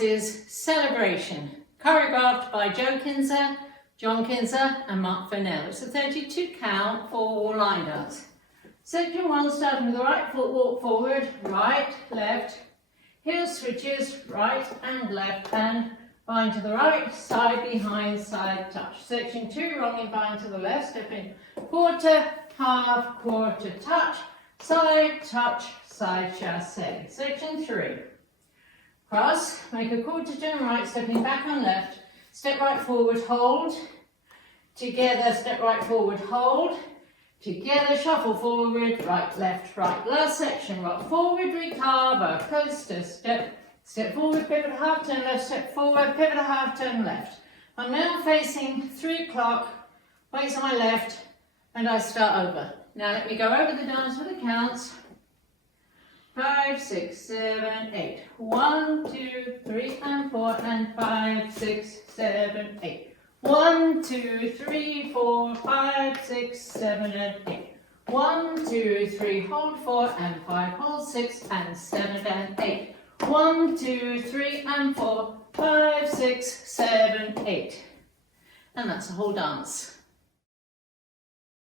dance is Celebration, choreographed by John Kinzer and Mark Fennell. It's a 32 count 4-wall line dance. Section 1, starting with the right foot, walk forward, right, left, heel switches, right and left, and bind to the right, side, behind, side, touch. Section 2, rolling bind to the left, step in, quarter, half, quarter, touch, side, touch, side, chassé. Section 3, cross, make a quarter turn right, stepping back on left, step right forward, hold, together, step right forward, hold, together, shuffle forward, right, left, right. Last section, rock forward, recover, coaster, step forward, pivot, half turn left, step forward, pivot, half turn left. I'm now facing 3 o'clock, weights on my left, and I start over. Now let me go over the dance with the counts. 5, 6, 7, 8. 1, 2, 3, and 4, and 5, 6, 7, 8. 1, 2, 3, 4, 5, 6, 7, and 8. 1, 2, 3, hold 4, and 5, hold 6, and 7, and 8. 1, 2, 3, and 4, 5, 6, 7, 8. And that's the whole dance.